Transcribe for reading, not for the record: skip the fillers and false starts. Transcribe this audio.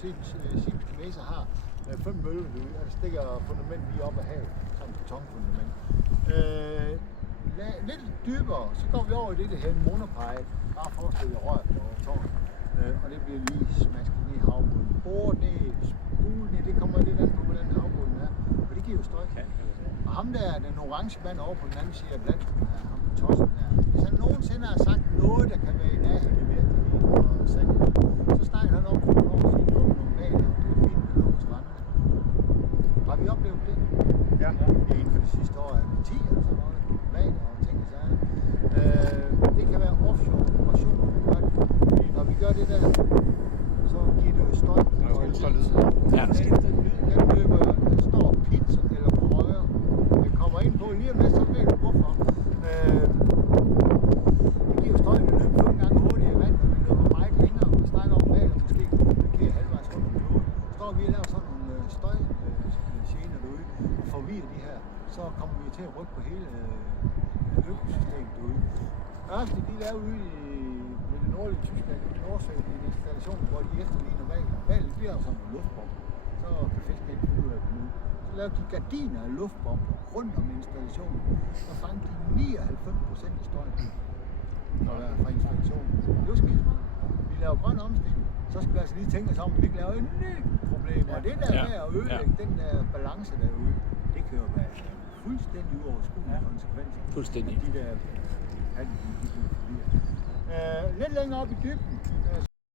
Siemens Gamesa har 5 mølleløb, og der stikker fundament lige op ad havet, sådan et betonfundament. Lidt dybere, så går vi over i det, der hedder en monopile. Bare forestil jer rørt over tårnet. Og det bliver lige smasket ned i havbunden. Boret ned, spule ned, det kommer lidt an på, hvordan havbunden er. Og det giver jo støj. Og ham der, den orange mand over på den anden side af blandt ham tossen her. Hvis han nogensinde har sagt noget, der kan være i nærheden af virkeligheden og sandhed, så snakker han om for nogle år siden om nogle valer, og det er fint, der lå på stranden. Har vi oplevet det? Ja. Inden for det sidste år er det 10 eller sådan noget. Valer og ting og sager. Det kan være offshore operationer, vi gør det. Fordi når vi gør det der, så giver det jo støj. Ja. Den løber, der står pizza eller prøver. Det kommer ind på lige om lidt, så ved du hvorfor. Det giver jo støj, vi løber 5 gange hurtigere i vand, og vi løber meget længere. Vi snakker om valer, måske kan kommunikere halvvejs rundt om kloden. Så står vi og laver sådan nogle støjgener derude, og forvirrer de her, så kommer vi til at rykke på hele økosystemet derude. Ørste, de laver ude i det nordlige Tyskland, i Nordsøen, en installation, hvor de efterligner valer. Valer bliver jo sådan en luftbombe. Så kan fisken ikke finde ud af at komme ud. Så lavede de gardiner af luftbomber rundt om installationen, og fangede de 99% af støjen fra installationen. Det var skidesmart. Vi laver grøn omstilling, så skal vi altså lige tænke os om, at vi ikke laver et nyt problem. Og det der med at ødelægge den der balance derude, det kan jo være fuldstændig uoverskuelige konsekvenser. Fuldstændig. De der lidt længere op i dybden,